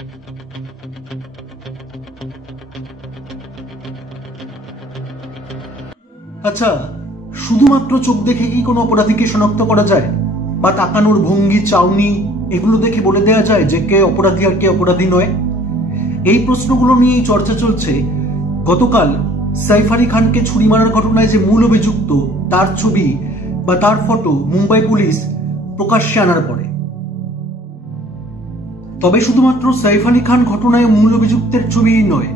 আচ্ছা, শুধুমাত্র চোখ দেখে কি কোনো অপরাধীকে শনাক্ত করা যায়? বা তাকানোর ভঙ্গি, চাউনি এগুলো দেখে বলে দেওয়া যায় যে কে অপরাধী আর কে অপরাধী নয়? এই প্রশ্নগুলো নিয়েই চর্চা চলছে। গতকাল সাইফ আলী খানকে ছুরি মারার ঘটনায় যে মূল অভিযুক্ত, তার ছবি বা তার ফটো মুম্বাই পুলিশ প্রকাশ্যে আনার পরে। তবে শুধুমাত্র সাইফ আলী খান ঘটনায় মূল অভিযুক্তের ছবিই নয়,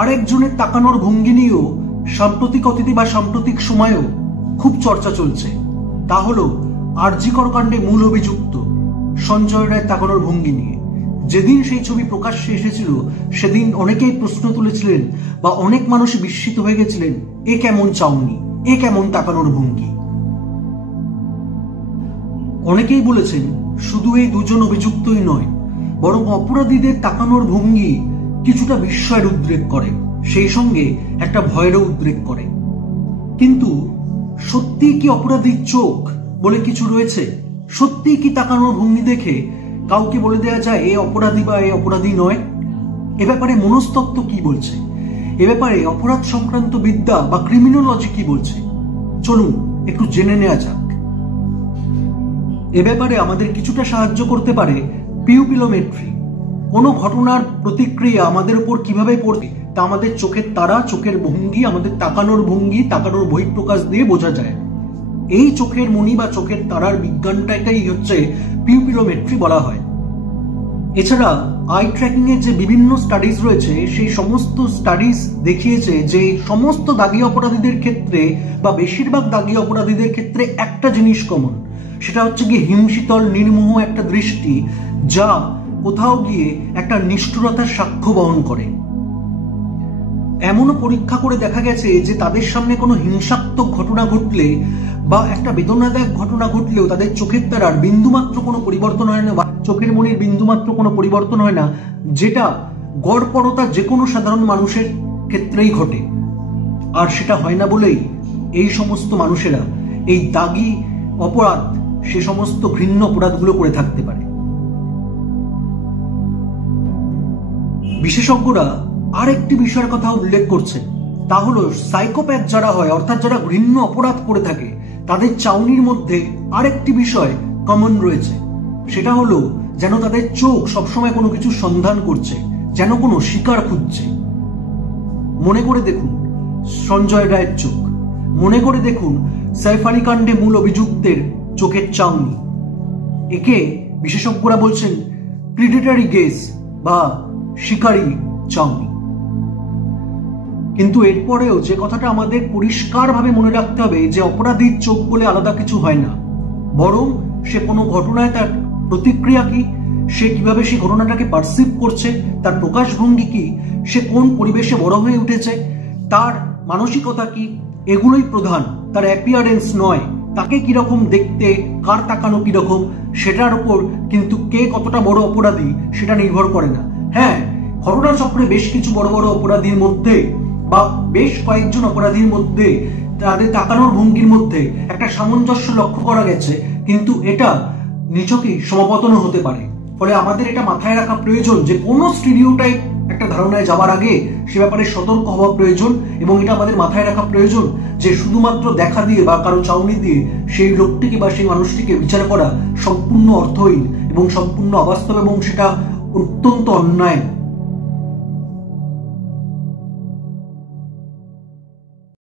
আরেকজনের তাকানোর ভঙ্গি নিয়েও সাম্প্রতিক অতীতে বা সাম্প্রতিক সময়েও খুব চর্চা চলছে। তা হলো আরজি কর কাণ্ডে মূল অভিযুক্ত সঞ্জয় রায়ের তাকানোর ভঙ্গি নিয়ে। যেদিন সেই ছবি প্রকাশ্যে এসেছিল সেদিন অনেকেই প্রশ্ন তুলেছিলেন বা অনেক মানুষ বিস্মিত হয়ে গেছিলেন, এ কেমন চাউনি, এ কেমন তাকানোর ভঙ্গি। অনেকেই বলেছেন শুধু এই দুজন অভিযুক্তই নয়, বরং অপরাধীদের তাকানোর ভঙ্গি কিছুটা বিস্ময়ের উদ্রেক করে, সেই সঙ্গে একটা ভয়েরও উদ্রেক করে। কিন্তু সত্যি কি অপরাধীর চোখ বলে কিছু রয়েছে? সত্যি কি তাকানোর ভঙ্গি দেখে কাউকে বলে দেওয়া যায় এ অপরাধী বা এ অপরাধী নয়? এ ব্যাপারে মনস্তত্ত্ব কি বলছে? এ ব্যাপারে অপরাধ সংক্রান্ত বিদ্যা বা ক্রিমিনোলজি কি বলছে? চলুন একটু জেনে নেওয়া যাক। এ ব্যাপারে আমাদের কিছুটা সাহায্য করতে পারে পিউপিলোমেট্রি। কোনো ঘটনার প্রতিক্রিয়া আমাদের উপর কিভাবে পড়বে তা আমাদের চোখের তারা, চোখের ভঙ্গি, আমাদের তাকানোর ভঙ্গি, তাকানোর বহিঃপ্রকাশ দিয়ে বোঝা যায়। এই চোখের মণি বা চোখের তারার বিজ্ঞানটাই হচ্ছে পিউপিলোমেট্রি বলা হয়। এছাড়া আই ট্র্যাকিং এর যে বিভিন্ন স্টাডিজ রয়েছে, সেই সমস্ত স্টাডিজ দেখিয়েছে যে সমস্ত দাগী অপরাধীদের ক্ষেত্রে বা বেশিরভাগ দাগী অপরাধীদের ক্ষেত্রে একটা জিনিস কমন, সেটা হচ্ছে কি হিমশীতল নির্মোহ একটা দৃষ্টি, যা কোথাও গিয়ে একটা নিষ্ঠুরতার সাক্ষ্য বহন করে। এমনও পরীক্ষা করে দেখা গেছে যে তাদের সামনে কোনো হিংসাত্মক ঘটনা ঘটলে বা একটা বেদনাদায়ক ঘটনা ঘটলেও তাদের চোখের তারার বিন্দুমাত্র কোনো পরিবর্তন হয় না, বা চোখের মনির বিন্দুমাত্র কোনো পরিবর্তন হয় না, যেটা গড়পড়তা যে কোনো সাধারণ মানুষের ক্ষেত্রেই ঘটে। আর সেটা হয় না বলেই এই সমস্ত মানুষেরা এই দাগী অপরাধ, সে সমস্ত ঘৃণ্য অপরাধগুলো করে থাকতে পারে। বিশেষজ্ঞরা আরেকটি বিষয়ের কথা উল্লেখ করছেন, তা হলো সাইকোপ্যাথ যারা হয়, অর্থাৎ যারা ঘৃণ্য অপরাধ করে থাকে, তাদের চাউনির মধ্যে আরেকটি বিষয় কমন রয়েছে। সেটা হলো যেন তাদের চোখ সবসময় কোনো কিছু সন্ধান করছে, যেন কোনো শিকার খুঁজছে। মনে করে দেখুন সঞ্জয় রায়ের চোখ, মনে করে দেখুন সাইফ আলী কাণ্ডে মূল অভিযুক্তের চোখের চাউনি। একে বিশেষজ্ঞরা বলছেন প্রিডেটরি গেজ বা শিকারী চাউনি। কিন্তু এরপরেও যে কথাটা আমাদের পরিষ্কারভাবে মনে রাখতে হবে যে অপরাধীর চোখ বলে আলাদা কিছু হয় না, বরং সে কোনো ঘটনায় তার প্রতিক্রিয়া কি, সে কিভাবে সেই ঘটনাটাকে পারসিভ করছে, তার প্রকাশভঙ্গি কি, সে কোন পরিবেশে বড় হয়ে উঠেছে, তার মানসিকতা কি, এগুলোই প্রধান। তার অ্যাপিয়ারেন্স নয়, তাকে কিরকম দেখতে, কার তাকানো কিরকম, সেটার উপর কিন্তু কে কতটা বড় অপরাধী সেটা নির্ভর করে না। হ্যাঁ, ঘটনাচক্রে বেশ কিছু বড় বড় অপরাধীর মধ্যে বা বেশ কয়েকজন অপরাধীর মধ্যে তাদের তাকানোর ভঙ্গির মধ্যে একটা সামঞ্জস্য লক্ষ্য করা গেছে, কিন্তু এটা নিছকই সমাপতনও হতে পারে। ফলে আমাদের এটা মাথায় রাখা প্রয়োজন যে কোনো স্টিরিওটাইপ একটা ধারণায় যাওয়ার আগে সে ব্যাপারে সতর্ক হওয়া প্রয়োজন, এবং এটা আমাদের মাথায় রাখা প্রয়োজন যে শুধুমাত্র দেখা দিয়ে বা কারো চাউনি দিয়ে সেই লোকটিকে বা সেই মানুষটিকে বিচার করা সম্পূর্ণ অর্থহীন এবং সম্পূর্ণ অবাস্তব, এবং সেটা অত্যন্ত অন্যায়।